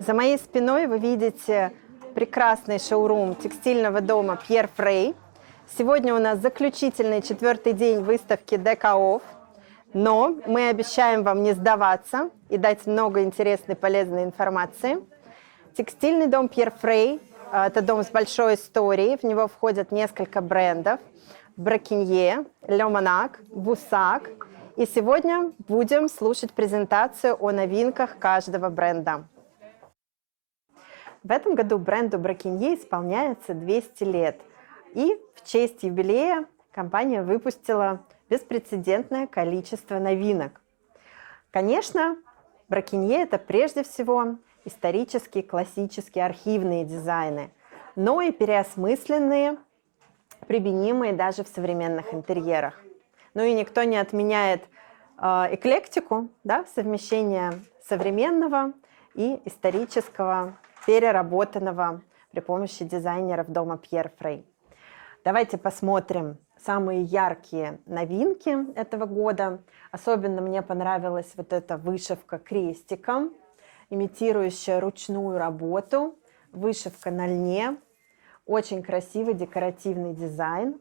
За моей спиной вы видите прекрасный шоурум текстильного дома Pierre Frey. Сегодня у нас заключительный 4-й день выставки Deco Off, но мы обещаем вам не сдаваться и дать много интересной полезной информации. Текстильный дом Pierre Frey – это дом с большой историей, в него входят несколько брендов: Braquenie, Бусак. И сегодня будем слушать презентацию о новинках каждого бренда. В этом году бренду Braquenie исполняется 200 лет. И в честь юбилея компания выпустила беспрецедентное количество новинок. Конечно, Braquenie – это прежде всего исторические, классические, архивные дизайны, но и переосмысленные, применимые даже в современных интерьерах. Ну и никто не отменяет эклектику, да, совмещение современного и исторического, переработанного при помощи дизайнеров дома Pierre Frey. Давайте посмотрим самые яркие новинки этого года. Особенно мне понравилась вот эта вышивка крестиком, имитирующая ручную работу, вышивка на льне. Очень красивый декоративный дизайн.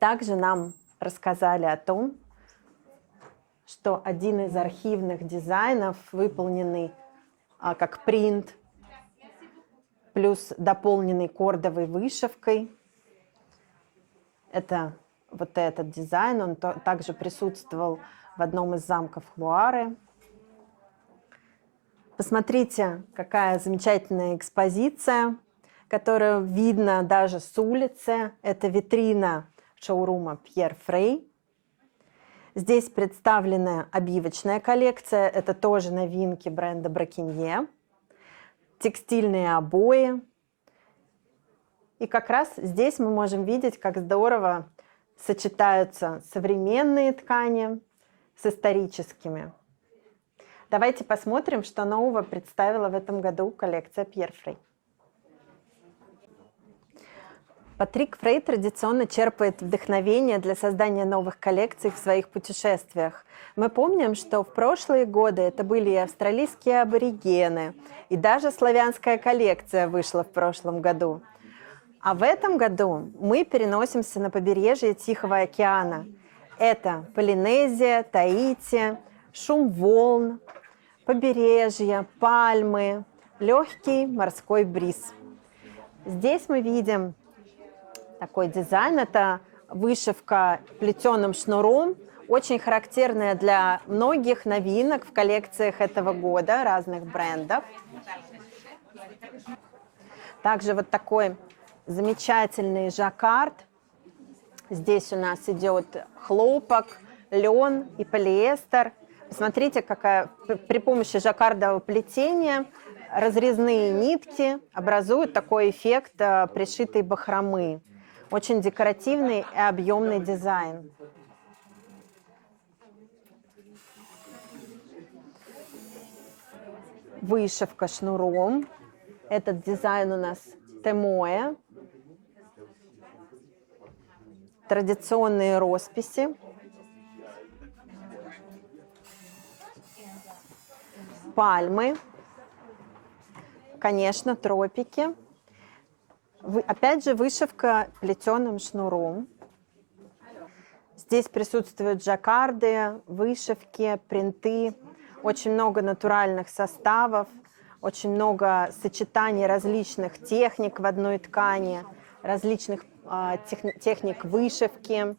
Также нам рассказали о том, что один из архивных дизайнов, выполненный как принт, плюс дополненный кордовой вышивкой. Это вот этот дизайн, он также присутствовал в одном из замков Луары. Посмотрите, какая замечательная экспозиция, которую видно даже с улицы. Это витрина шоурума Pierre Frey. Здесь представлена обивочная коллекция, это тоже новинки бренда Braquenie, текстильные обои. И как раз здесь мы можем видеть, как здорово сочетаются современные ткани с историческими. Давайте посмотрим, что нового представила в этом году коллекция Pierre Frey. Патрик Фрей традиционно черпает вдохновение для создания новых коллекций в своих путешествиях. Мы помним, что в прошлые годы это были и австралийские аборигены, и даже славянская коллекция вышла в прошлом году. А в этом году мы переносимся на побережье Тихого океана. Это Полинезия, Таити, шум волн, побережье, пальмы, легкий морской бриз. Здесь мы видим такой дизайн, это вышивка плетеным шнуром, очень характерная для многих новинок в коллекциях этого года, разных брендов. Также вот такой замечательный жаккард. Здесь у нас идет хлопок, лен и полиэстер. Посмотрите, какая при помощи жаккардового плетения разрезные нитки образуют такой эффект пришитой бахромы. Очень декоративный и объемный дизайн. Вышивка шнуром. Этот дизайн у нас темое. Традиционные росписи. Пальмы. Конечно, тропики. Опять же, вышивка плетеным шнуром. Здесь присутствуют жаккарды, вышивки, принты. Очень много натуральных составов, очень много сочетаний различных техник в одной ткани, различных техник вышивки.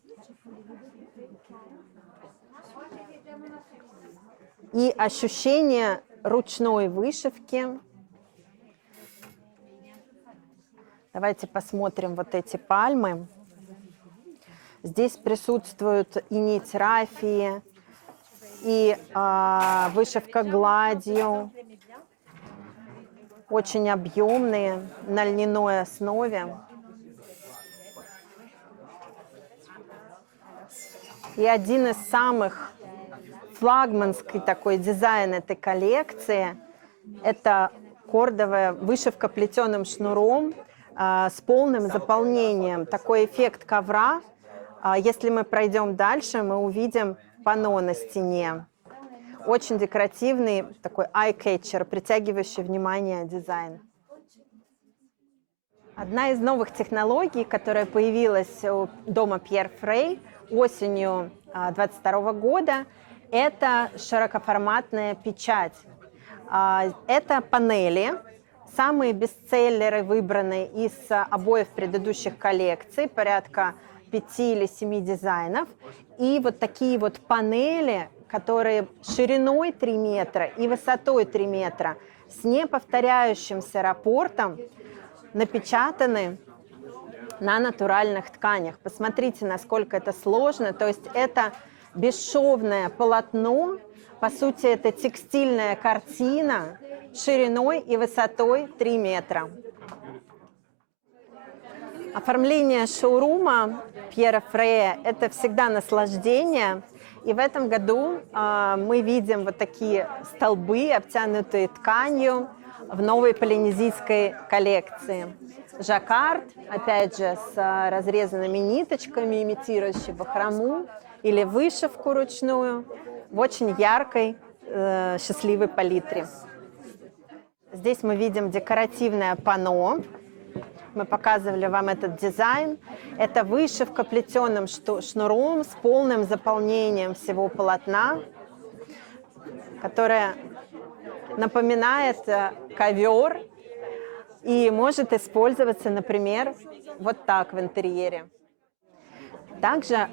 И ощущение ручной вышивки. Давайте посмотрим вот эти пальмы. Здесь присутствуют и нить рафии, и вышивка гладью. Очень объемные, на льняной основе. И один из самых флагманский такой дизайн этой коллекции – это кордовая вышивка плетеным шнуром с полным заполнением. Такой эффект ковра. Если мы пройдем дальше, мы увидим панно на стене. очень декоративный, такой eye-catcher, притягивающий внимание дизайн. Одна из новых технологий, которая появилась у дома Pierre Frey осенью 2022 года, это широкоформатная печать. Это панели, самые бестселлеры, выбранные из обоев предыдущих коллекций, порядка 5 или 7 дизайнов. И вот такие вот панели, которые шириной 3 метра и высотой 3 метра, с неповторяющимся раппортом, напечатаны на натуральных тканях. Посмотрите, насколько это сложно. То есть это бесшовное полотно, по сути, это текстильная картина шириной и высотой 3 метра. Оформление шоурума Пьера Фрея – это всегда наслаждение. И в этом году мы видим вот такие столбы, обтянутые тканью, в новой полинезийской коллекции. Жаккард, опять же, с разрезанными ниточками, имитирующий бахрому или вышивку ручную, в очень яркой, счастливой палитре. Здесь мы видим декоративное панно. Мы показывали вам этот дизайн. Это вышивка плетеным шнуром с полным заполнением всего полотна, которая напоминает ковер и может использоваться, например, вот так в интерьере. Также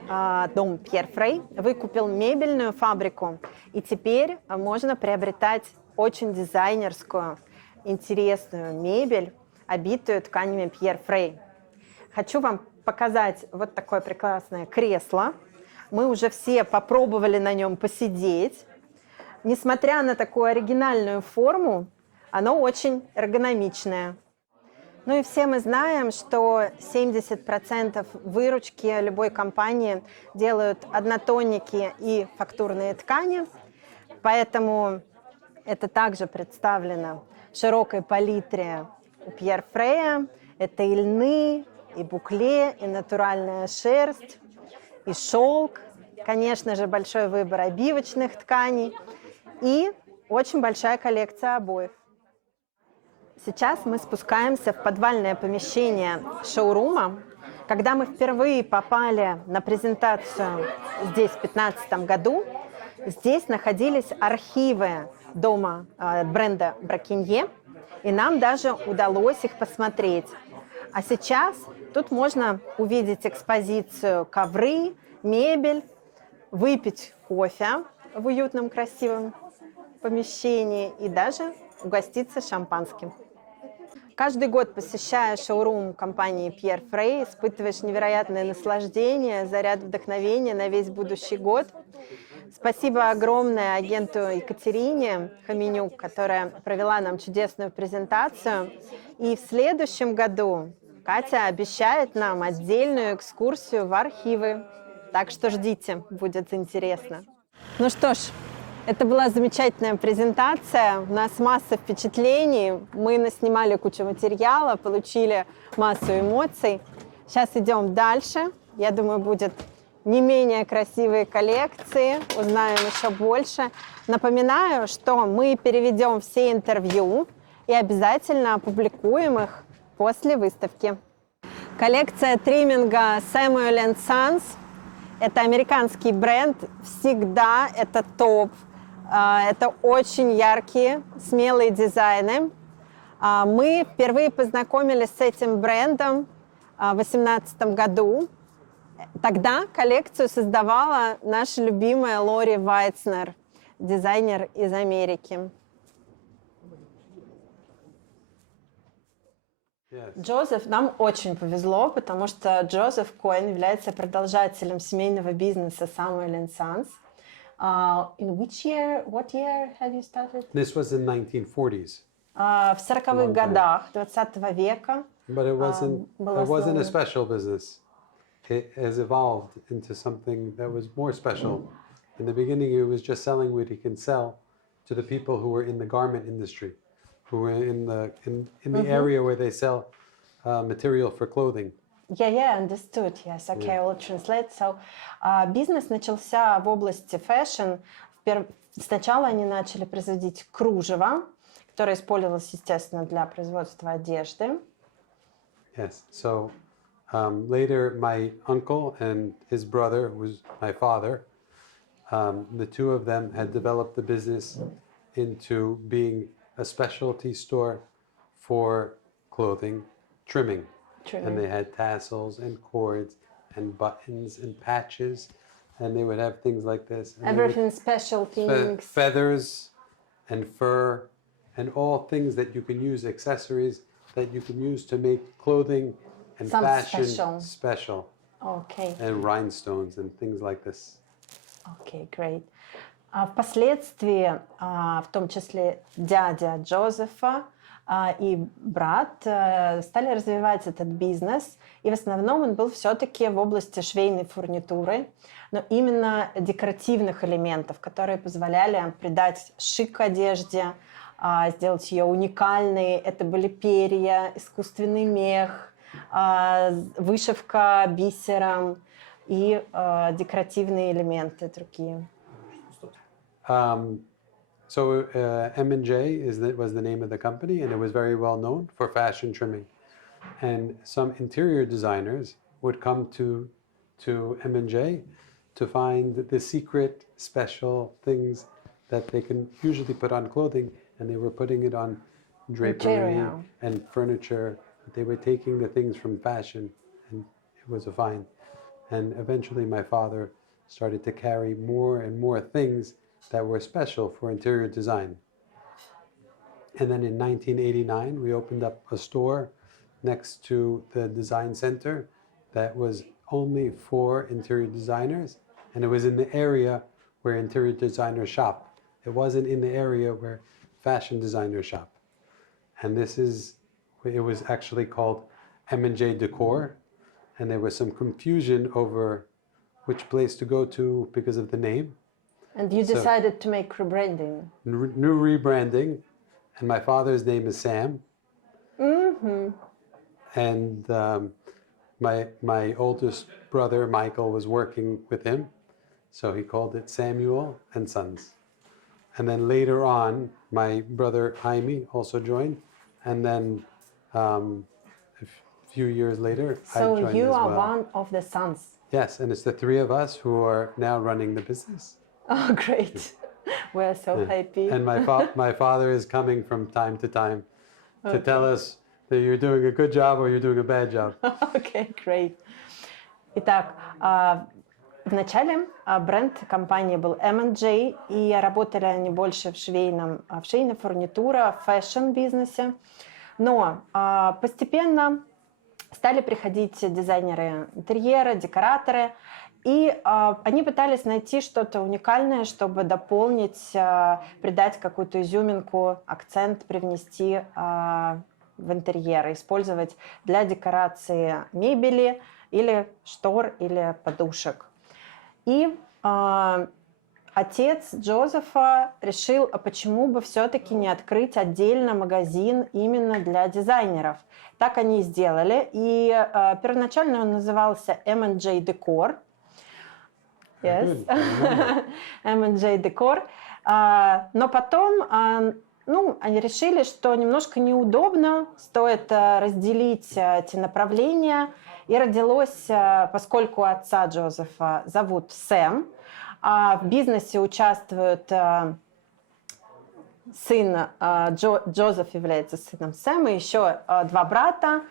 дом Pierre Frey выкупил мебельную фабрику, и теперь можно приобретать очень дизайнерскую, интересную мебель, обитую тканями Pierre Frey. Хочу вам показать вот такое прекрасное кресло. Мы уже все попробовали на нем посидеть. Несмотря на такую оригинальную форму, оно очень эргономичное. Ну и все мы знаем, что 70% выручки любой компании делают однотонники и фактурные ткани, поэтому это также представлено в широкой палитре у Pierre Frey. Это и льны, и букле, и натуральная шерсть, и шелк, конечно же, большой выбор обивочных тканей и очень большая коллекция обоев. Сейчас мы спускаемся в подвальное помещение шоурума. Когда мы впервые попали на презентацию здесь в 2015 году, здесь находились архивы дома бренда Braquenie, и нам даже удалось их посмотреть. А сейчас тут можно увидеть экспозицию ковры, мебель, выпить кофе в уютном красивом помещении и даже угоститься шампанским. Каждый год, посещая шоурум компании Pierre Frey, испытываешь невероятное наслаждение, заряд вдохновения на весь будущий год. Спасибо огромное агенту Екатерине Хоменюк, которая провела нам чудесную презентацию. И в следующем году Катя обещает нам отдельную экскурсию в архивы. Так что ждите, будет интересно. Ну что ж, это была замечательная презентация. У нас масса впечатлений. Мы наснимали кучу материала, получили массу эмоций. Сейчас идем дальше. Я думаю, будет не менее красивые коллекции. Узнаем еще больше. Напоминаю, что мы переведем все интервью и обязательно опубликуем их после выставки. Коллекция тримминга Samuel&Sons. Это американский бренд. Всегда это топ. Это очень яркие, смелые дизайны. Мы впервые познакомились с этим брендом в 2018 году. Тогда коллекцию создавала наша любимая Лори Вайцнер, дизайнер из Америки. Джозеф, нам очень повезло, потому что Джозеф Коэн является продолжателем семейного бизнеса Samuel&Sons. In which year, what year have you started? This was in 1940s. В 40-х годах 20 века. But it wasn't a special business. It has evolved into something that was more special. In the beginning, it was just selling what he can sell to the people who were in the garment industry, who were in the area where they sell material for clothing. Yeah, understood. Yes, okay, I will translate. So, бизнес начался в области фэшн в Сначала они начали производить кружево, которое использовалось, естественно, для производства одежды. Yes. So later, my uncle and his brother, who was my father, the two of them had developed the business into being a specialty store for clothing trimming. And they had tassels and cords and buttons and patches, and they would have things like this. And Everything special things. Feathers and fur and all things that you can use, accessories that you can use to make clothing and Some fashion special. Okay. And rhinestones and things like this. Okay, great. Впоследствии, в том числе дядя Джозефа и брат, стали развивать этот бизнес. И в основном он был все-таки в области швейной фурнитуры, но именно декоративных элементов, которые позволяли придать шик одежде, сделать ее уникальной. Это были перья, искусственный мех, вышивка бисером и декоративные элементы другие. So M&J was the name of the company, and it was very well known for fashion trimming. And some interior designers would come to M&J to find the secret special things that they can usually put on clothing, and they were putting it on drapery and furniture. They were taking the things from fashion, and it was a find. And eventually my father started to carry more and more things that were special for interior design. And then in 1989, we opened up a store next to the design center that was only for interior designers, and it was in the area where interior designers shop. It wasn't in the area where fashion designers shop. And it was actually called M&J Decor, and there was some confusion over which place to go to because of the name. And you decided to make rebranding. New rebranding, and my father's name is Sam. Mm-hmm. And my oldest brother, Michael, was working with him, so he called it Samuel&Sons. And then later on, my brother Jaime also joined, and then a few years later, I joined as well. So you are one of the sons? Yes, and it's the three of us who are now running the business. Oh, great. We're so happy. And my father is coming from time to time to tell us that you're doing a good job or you're doing a bad job. Okay, great. Итак, в начале бренд компании был M&J, и работали они больше в швейной фурнитуре, в фэшн-бизнесе. Но постепенно стали приходить дизайнеры интерьера, декораторы, и они пытались найти что-то уникальное, чтобы дополнить, придать какую-то изюминку, акцент привнести в интерьер, использовать для декорации мебели или штор или подушек. И отец Джозефа решил, а почему бы все-таки не открыть отдельно магазин именно для дизайнеров. Так они и сделали. И первоначально он назывался M&J Decor. Yes. M&J Decor. Но потом они решили, что немножко неудобно, стоит разделить эти направления. И родилось, поскольку отца Джозефа зовут Сэм, в бизнесе участвует сын, Джозеф является сыном Сэма, еще два брата.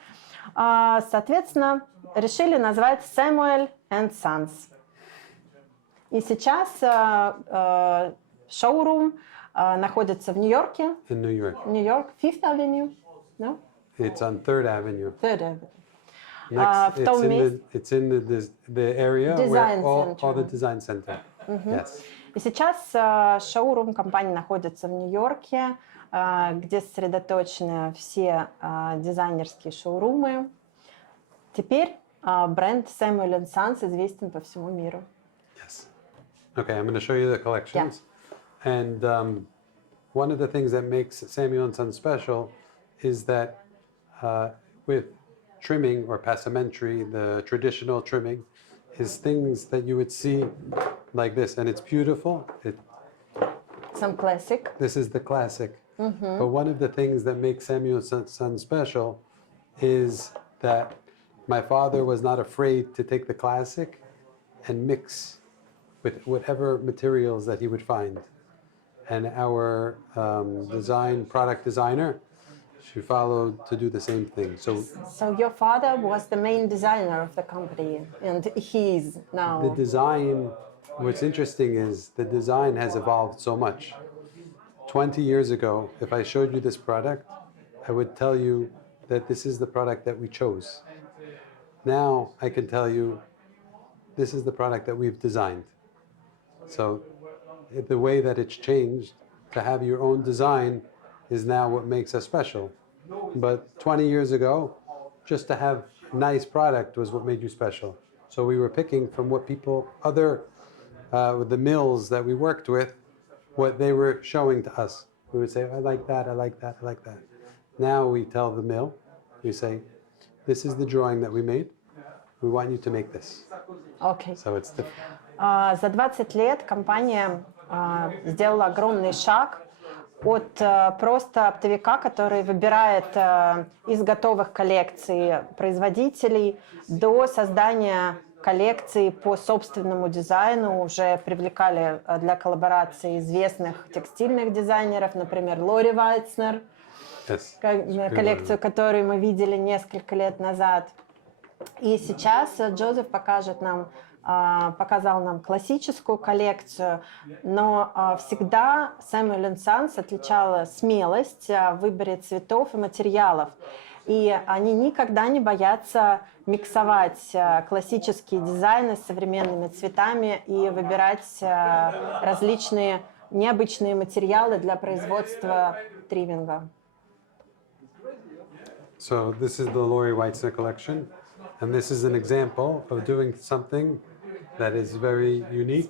Соответственно, решили назвать Samuel&Sons. И сейчас шоурум находится в Нью-Йорке. In New York. Нью-Йорк, Fifth Avenue, no? It's on 3rd Avenue. 3rd Avenue. It's in the area where all the design center. Yes. И сейчас шоурум компании находится в Нью-Йорке, где сосредоточены все дизайнерские шоурумы. Теперь бренд Samuel&Sons известен по всему миру. Yes. Okay, I'm going to show you the collections. Yeah. And one of the things that makes Samuel&Sons special is that with trimming or passementerie, the traditional trimming, is things that you would see like this, and it's beautiful. Some classic. This is the classic. But one of the things that makes Samuel&Sons special is that my father was not afraid to take the classic and mix with whatever materials that he would find. And our product designer, she followed to do the same thing. So your father was the main designer of the company, and he's now... The design, what's interesting is the design has evolved so much. 20 years ago, if I showed you this product, I would tell you that this is the product that we chose. Now I can tell you this is the product that we've designed. So the way that it's changed, to have your own design is now what makes us special. But 20 years ago, just to have a nice product was what made you special. So we were picking from what the mills that we worked with, what they were showing to us. We would say, I like that, I like that, I like that. Now we tell the mill, we say, this is the drawing that we made. We want you to make this. Okay. So it's different. За 20 лет компания сделала огромный шаг от просто оптовика, который выбирает из готовых коллекций производителей, до создания коллекции по собственному дизайну. Уже привлекали для коллаборации известных текстильных дизайнеров, например, Лори Вайцнер, коллекцию, которую мы видели несколько лет назад. И сейчас Джозеф показал нам классическую коллекцию, но всегда Samuel&Sons отличала смелость в выборе цветов и материалов. И они никогда не боятся миксовать классические дизайны с современными цветами и выбирать различные необычные материалы для производства тривинга. So this is the Lori Weitzner collection, and this is an example of doing something that is very unique,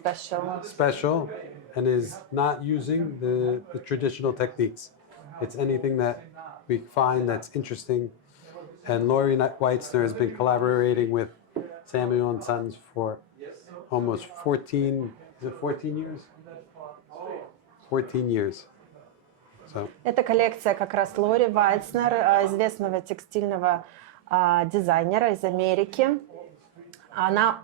special, and is not using the traditional techniques. It's anything that we find that's interesting. And Lori Weitzner has been collaborating with Samuel&Sons for almost 14 years? 14 years. So. Это коллекция как раз Лори Вайцнер, известного текстильного дизайнера из Америки. Она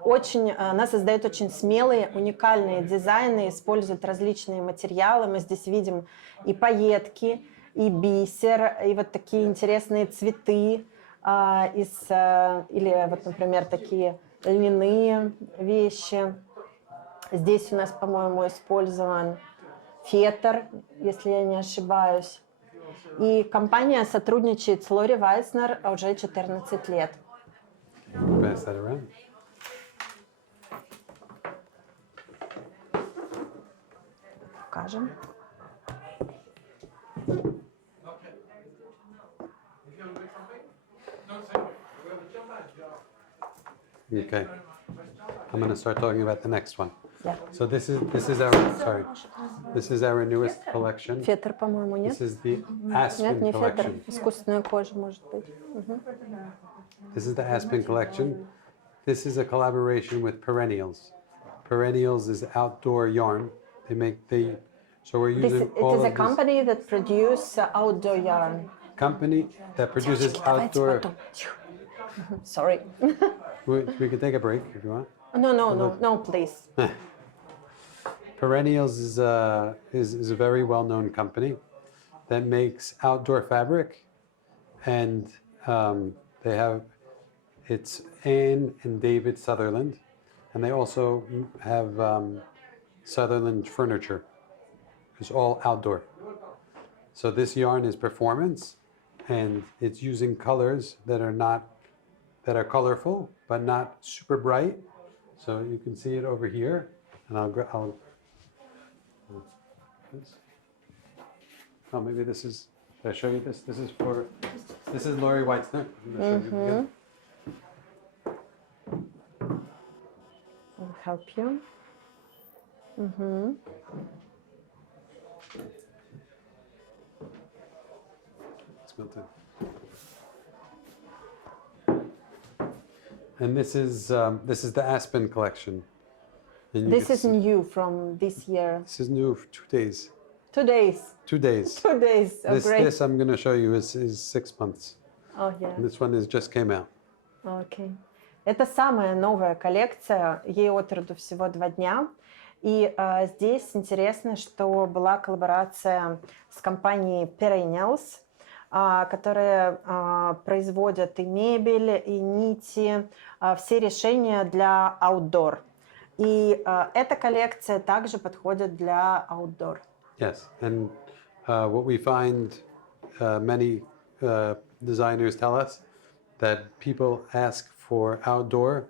создает очень смелые, уникальные дизайны, использует различные материалы. Мы здесь видим и пайетки, и бисер, и вот такие интересные цветы, или вот, например, такие льняные вещи. Здесь у нас, по-моему, использован фетр, если я не ошибаюсь. И компания сотрудничает с Лори Вайцнер уже 14 лет. Покажем. Okay, I'm going to start talking about the next one. Yeah. So this is our newest collection. Фетр, по-моему, нет? This is the Aspen Нет, не фетр, collection. искусственная кожа, может быть. This is the Aspen collection. This is a collaboration with Perennials. Perennials is outdoor yarn. So we're using It is a company that produces outdoor yarn. Company that produces outdoor. Sorry. We could take a break if you want. No, please. Perennials is a very well-known company that makes outdoor fabric, and it's Anne and David Sutherland, and they also have Sutherland furniture. It's all outdoor. So this yarn is performance, and it's using colors that are colorful but not super bright. So you can see it over here, and oh, maybe this is. Did I show you this? This is Lori Weitzner. I'll help you. And this is the Aspen collection. And This is new from this year. This is new for 2 days. 2 days. 2 days. 2 days. Oh, great. This I'm going to show you is 6 months. Oh, yeah. This one just came out. Окей. Это самая новая коллекция, ей от роду всего 2 дня. И здесь интересно, что была коллаборация с компанией Перенесла, которые производят и мебель, и нити, все решения для outdoor. И эта коллекция также подходит для outdoor. Yes, and what we find, many designers tell us that people ask for outdoor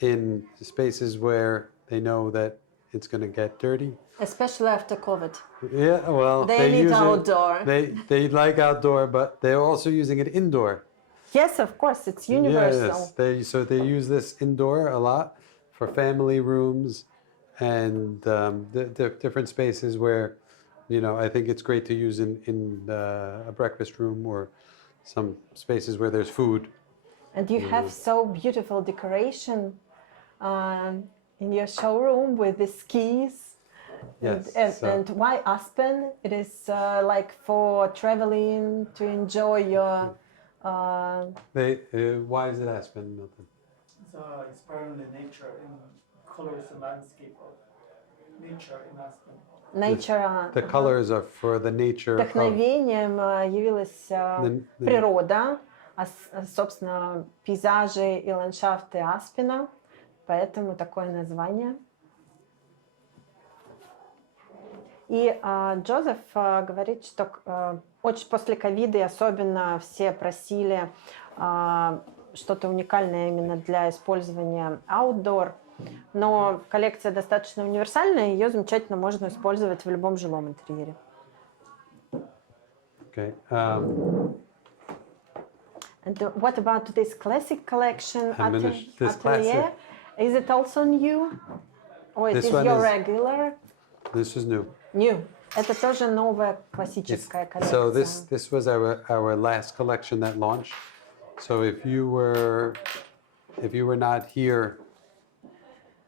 in spaces where they know that it's going to get dirty. Especially after COVID. Yeah, well, they need use outdoor. They like outdoor, but they're also using it indoor. Yes, of course, it's universal. Yes, so they use this indoor a lot for family rooms and the different spaces where, you know, I think it's great to use in a breakfast room or some spaces where there's food. And you have so beautiful decoration in your showroom with the skis. Yes. And why Aspen? It is like for traveling to enjoy your. Why is it Aspen, Milton? It's inspired by nature and colors and landscape of nature in Aspen. Nature. The colors are for the nature. Вдохновением явилась природа, собственно, пейзажи и ландшафты Аспена, поэтому такое название. И Джозеф говорит, что очень после ковида и особенно все просили что-то уникальное именно для использования outdoor, но коллекция достаточно универсальная, ее замечательно можно использовать в любом жилом интерьере. Okay. And what about this classic collection this atelier? Is it also new? Or is it your regular? This is new. New. Это тоже новая классическая коллекция. So this was our last collection that launched. So if you were not here,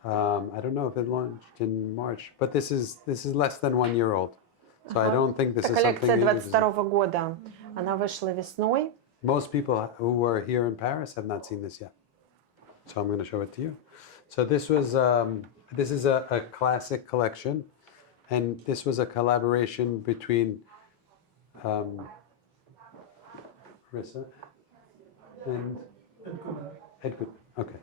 I don't know if it launched in March, but this is less than 1 year old. So I don't think this is something. Коллекция 22 года. Она вышла весной. Most people who were here in Paris have not seen this yet. So I'm going to show it to you. So this is a classic collection, and this was a collaboration between Marissa and Ed Goodman. Okay.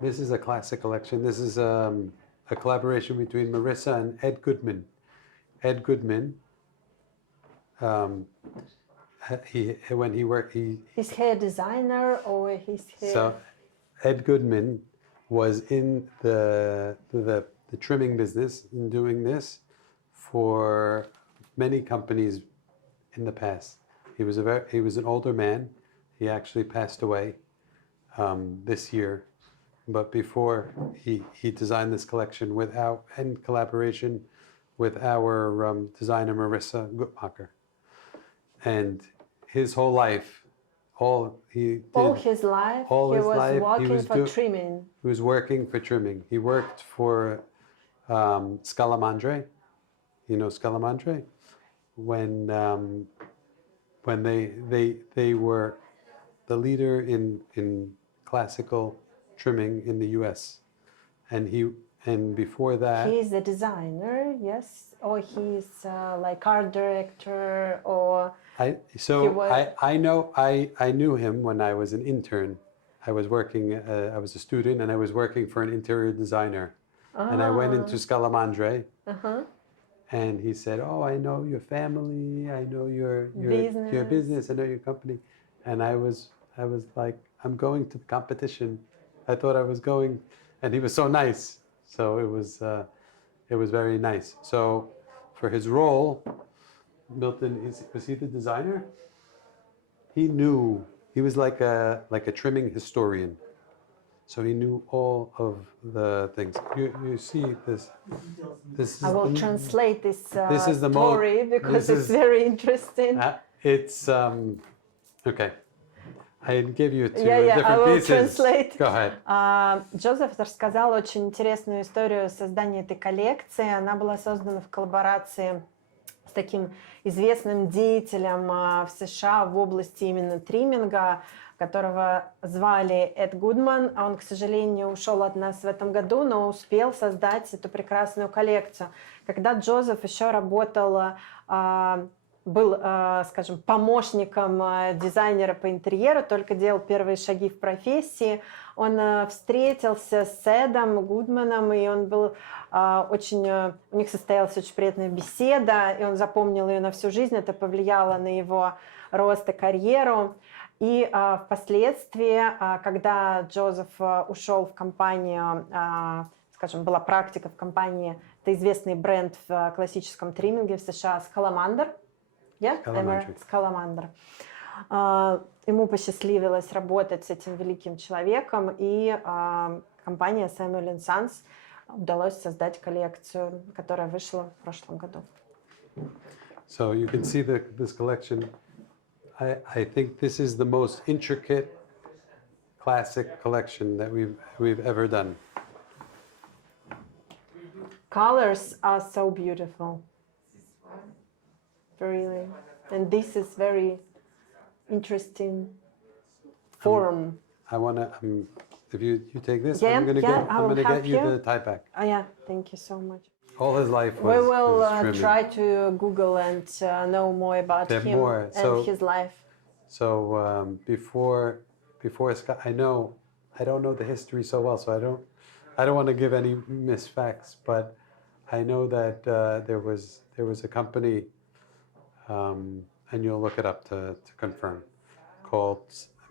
This is a classic collection. This is a collaboration between Marissa and Ed Goodman. Ed Goodman, when he worked, He's hair designer or his hair. So Ed Goodman was in the trimming business and doing this for many companies in the past. He was an older man. He actually passed away this year, but before he designed this collection in collaboration with our designer Marissa Gutmacher. And his whole life, all his life, he was working for trimming. He was working for trimming. He worked for Scalamandre. You know Scalamandre? When they were the leader in classical trimming in the U.S. And before that, he's the designer, yes, or he's like art director, or I knew him when I was an intern. I was working. I was a student, and I was working for an interior designer. And I went into Scalamandre, and he said, "Oh, I know your family. I know your business. I know your company." And I was like, "I'm going to the competition." I thought I was going, and he was so nice. So it was very nice. So for his role, Milton was he the designer? He knew. He was like a trimming historian. So he knew all of the things. You see this. I will translate this story because it's very interesting. It's okay. I give you two I different will pieces. translate. Go ahead. Джозеф рассказал очень интересную историю создания этой коллекции. Она была создана в коллаборации с таким известным деятелем в США в области именно тримминга, которого звали Эд Гудман. Он, к сожалению, ушел от нас в этом году, но успел создать эту прекрасную коллекцию. Когда Джозеф еще работал, был, скажем, помощником дизайнера по интерьеру, только делал первые шаги в профессии, он встретился с Эдом Гудманом, и он был очень... У них состоялась очень приятная беседа, и он запомнил ее на всю жизнь. Это повлияло на его рост и карьеру. И впоследствии, когда Джозеф ушел в компанию, скажем, была практика в компании, это известный бренд в классическом тримминге в США, Scalamander. Scalamander. Ему посчастливилось работать с этим великим человеком, и компания Samuel&Sons удалось создать коллекцию, которая вышла в прошлом году. So you can see this collection. I think this is the most intricate classic collection that we've ever done. Colors are so beautiful. Really. And this is very interesting form. I want to, if you take this, Yeah, I'm going to get you here. the tie back. Oh yeah, thank you so much. All his life We was will trimming. try to Google and know more about him and his life. So before Scott, I don't know the history so well, so I don't want to give any misfacts, but I know that there was a company, and you'll look it up to confirm,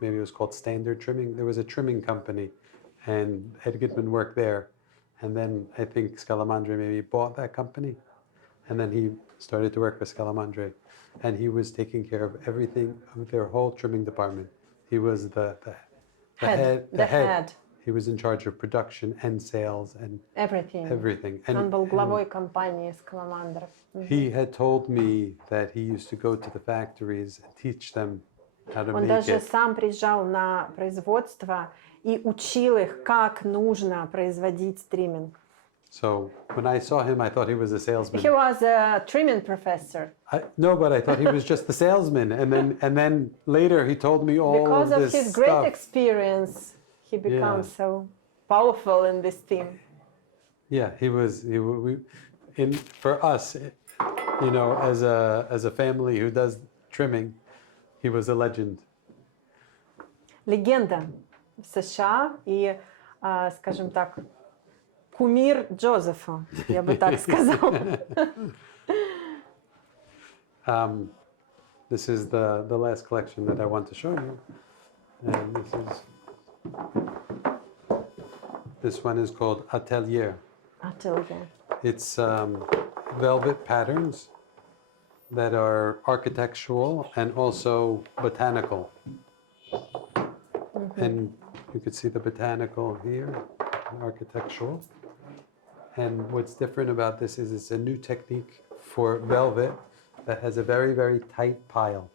maybe it was called Standard Trimming. There was a trimming company, and Ed Goodman worked there, and then I think Scalamander maybe bought that company, and then he started to work with Scalamander, and he was taking care of everything of their whole trimming department. He was the head. He was in charge of production and sales and everything. And, Он был главой компании Scalamander. He had told me that he used to go to the factories and teach them how to Он make даже it. сам приезжал на производство и учил их, как нужно производить тримминг. So when I saw him, I thought he was a salesman. He was a trimming professor. No, but I thought he was just the salesman, and then later he told me all Because of of this his great stuff. experience, he becomes so powerful in this team. Yeah, he was. For us, you know, as a family who does trimming, he was a legend. Легенда в США и, скажем так, кумир Джозефа, я бы так сказала. This is the last collection that I want to show you, and this one is called Atelier. Atelier. It's velvet patterns that are architectural and also botanical. And you can see the botanical here, architectural. And what's different about this is it's a new technique for velvet that has a very, very tight pile.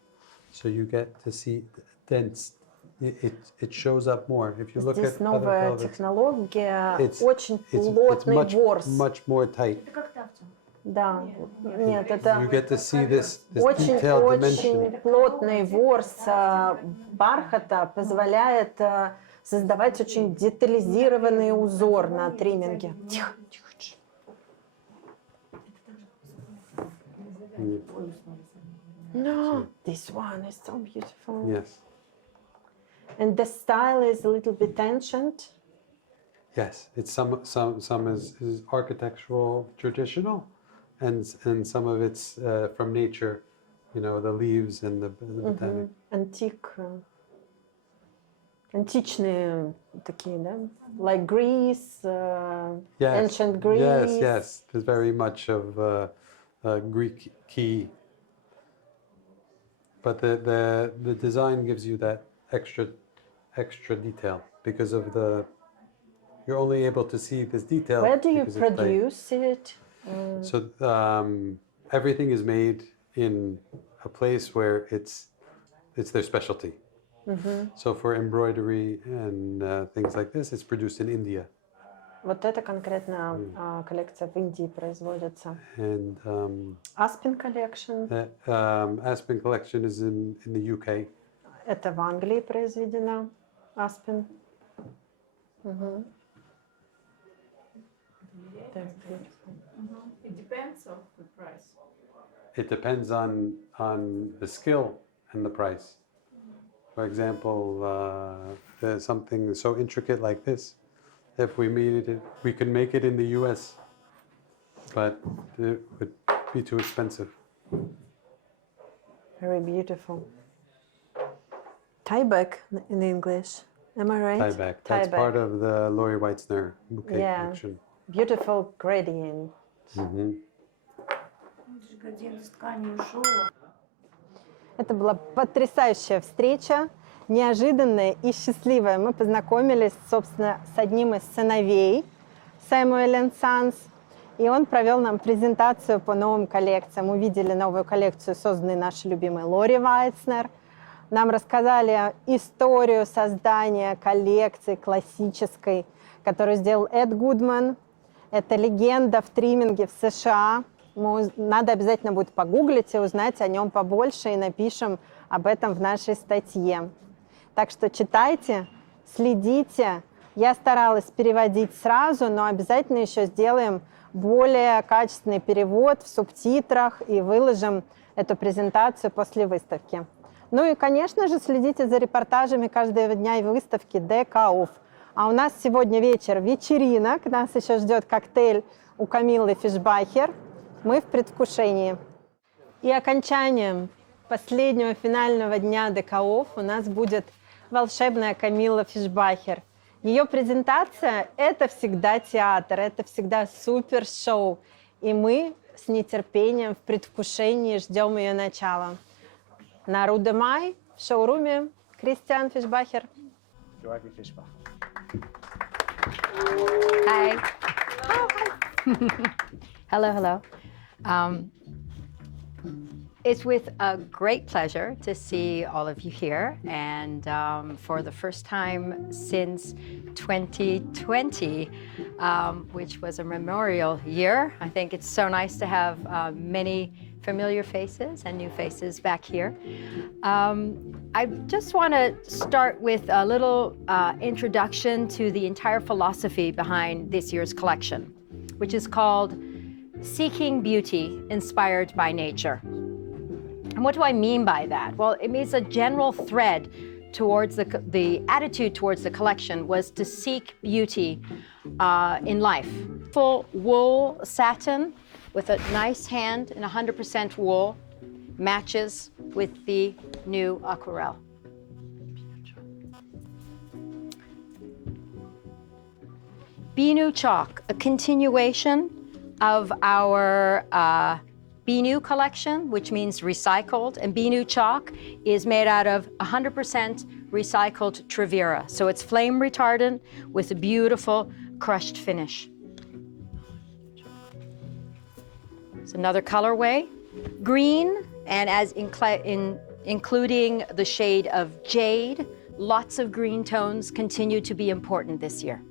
So you get to see dense, it shows up more. If you look Здесь at новая other velvets, технология, очень плотный ворс. much more tight. Да, нет, это You get to see this detailed dimension. очень плотный ворс бархата позволяет создавать очень детализированный узор на тримминге. Тихо, тихо. No, this one is so beautiful. Yes. And the style is a little bit ancient. Yes, it's some is architectural, traditional, and some of it's from nature, you know, the leaves and the botanic. Античные такие, да? Like Greece, Yes. ancient Greece. Yes. There's very much of Greek key, but the design gives you that extra detail because of you're only able to see this detail. Where do you because it's produce it? So everything is made in a place where it's their specialty. So for embroidery and things like this, it's produced in India. Вот это конкретно коллекция в Индии производится. And Aspen Collection. Aspen collection is in the UK. Это в Англии произведено. Aspen. That's beautiful. It depends on the price. It depends on the skill and the price. For example, there's something so intricate like this. If we made it, we could make it in the US, but it would be too expensive. Very beautiful. Tieback in English. Am I right? Tieback. That's part of the Laurie Weitzner bouquet collection. Beautiful gradient. Это была потрясающая встреча, неожиданная и счастливая. Мы познакомились, собственно, с одним из сыновей Samuel&Sons, и он провел нам презентацию по новым коллекциям. Увидели новую коллекцию, созданную нашей любимой Лори Вайцнер. Нам рассказали историю создания коллекции классической, которую сделал Эд Goodman. Это легенда в тримминге в США. Надо обязательно будет погуглить и узнать о нем побольше, и напишем об этом в нашей статье. Так что читайте, следите. Я старалась переводить сразу, но обязательно еще сделаем более качественный перевод в субтитрах и выложим эту презентацию после выставки. Ну и, конечно же, следите за репортажами каждого дня и выставки Deco Off. А у нас сегодня вечер вечеринок. Нас еще ждет коктейль у Camilla Fischbacher. Мы в предвкушении. И окончанием последнего финального дня Deco Off у нас будет волшебная Camilla Fischbacher. Ее презентация – это всегда театр, это всегда супер-шоу. И мы с нетерпением, в предвкушении ждем ее начала. На Ру де Май в шоуруме Кристиан Фишбахер. Hi. Oh, hi. Hello, hello. It's with a great pleasure to see all of you here, and for the first time since 2020, which was a memorial year. I think it's so nice to have many familiar faces and new faces back here. I just want to start with a little introduction to the entire philosophy behind this year's collection, which is called Seeking Beauty Inspired by Nature. And what do I mean by that? Well, it means a general thread towards the attitude towards the collection was to seek beauty in life. Full wool satin with a nice hand and 100% wool matches with the new aquarelle. Binu chalk, a continuation of our Binu collection, which means recycled, and Binu chalk is made out of 100% recycled Trevira. So it's flame retardant with a beautiful crushed finish. It's another colorway, green, and as including the shade of jade, lots of green tones continue to be important this year.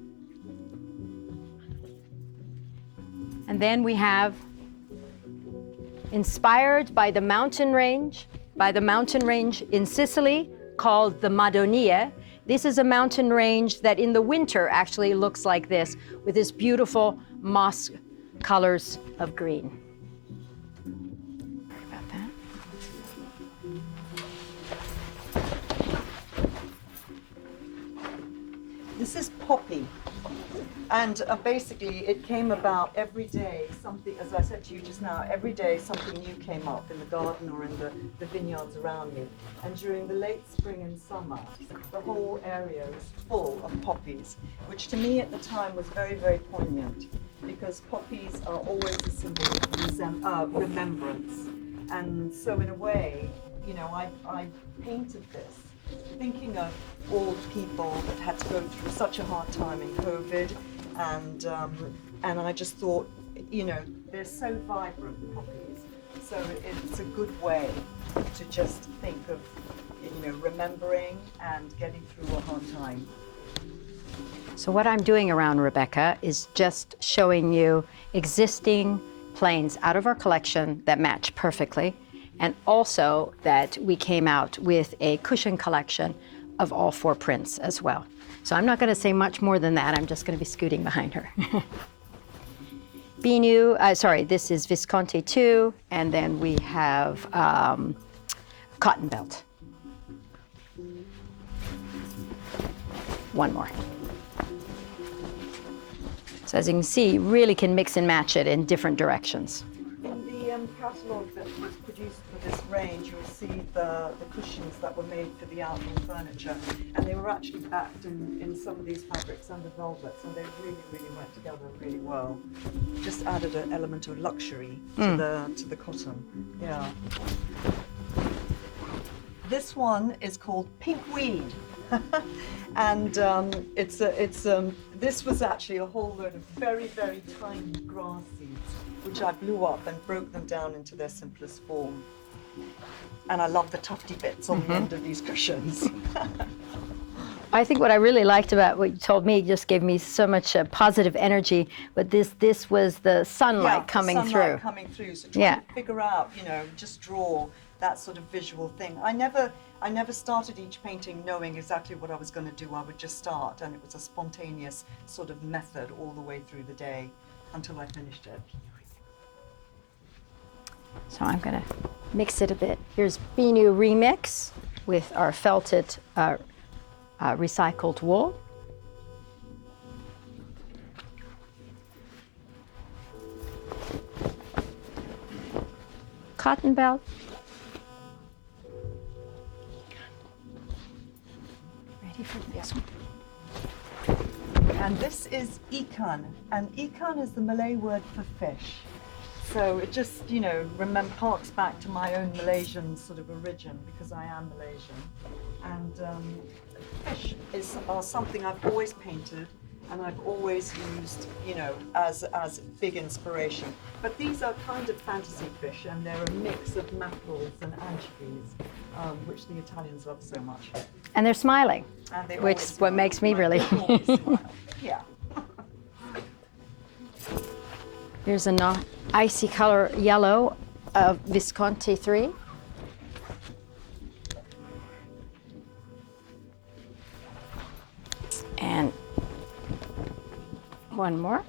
And then we have inspired by the mountain range in Sicily called the Madonie. This is a mountain range that in the winter actually looks like this, with this beautiful moss colors of green. Sorry about that. This is poppy. And basically, it came about every day, something, as I said to you just now, every day something new came up in the garden or in the vineyards around me. And during the late spring and summer, the whole area was full of poppies, which to me at the time was very, very poignant, because poppies are always a symbol of remembrance. And so in a way, you know, I painted this thinking of all the people that had to go through such a hard time in COVID. And I just thought, you know, they're so vibrant, poppies, so it's a good way to just think of you know, remembering and getting through a hard time. So what I'm doing around Rebecca is just showing you existing planes out of our collection that match perfectly, and also that we came out with a cushion collection of all 4 prints as well. So I'm not going to say much more than that. I'm just going to be scooting behind her. This is Visconti 2, and then we have Cotton Belt. One more. So as you can see, you really can mix and match it in different directions. In the catalogue that was produced for this range, you'll see the cushions that were made for the outdoor furniture, and they were actually backed in some of these fabrics under velvets, and they really, really went together really well. Just added an element of luxury to the cotton. Yeah. This one is called Pink Weed. And this was actually a whole load of very, very tiny grass seeds, which I blew up and broke them down into their simplest form. And I love the tufty bits on the end of these cushions. I think what I really liked about what you told me just gave me so much positive energy, but this was the sunlight coming through. Coming through. So trying to figure out, you know, just draw that sort of visual thing. I never started each painting knowing exactly what I was going to do. I would just start, and it was a spontaneous sort of method all the way through the day until I finished it. So I'm going to mix it a bit. Here's Binu Remix with our felted recycled wool. Cotton Belt. Ready for this one. And this is ikan, and ikan is the Malay word for fish. So it just, you know, harks back to my own Malaysian sort of origin, because I am Malaysian. And fish are something I've always painted, and I've always used, you know, as big inspiration. But these are kind of fantasy fish, and they're a mix of mackerels and anchovies, which the Italians love so much. And they're smiling, And they which always is what smile. makes me really. They always smile. Yeah. Here's a icy color yellow of Visconti 3. And one more.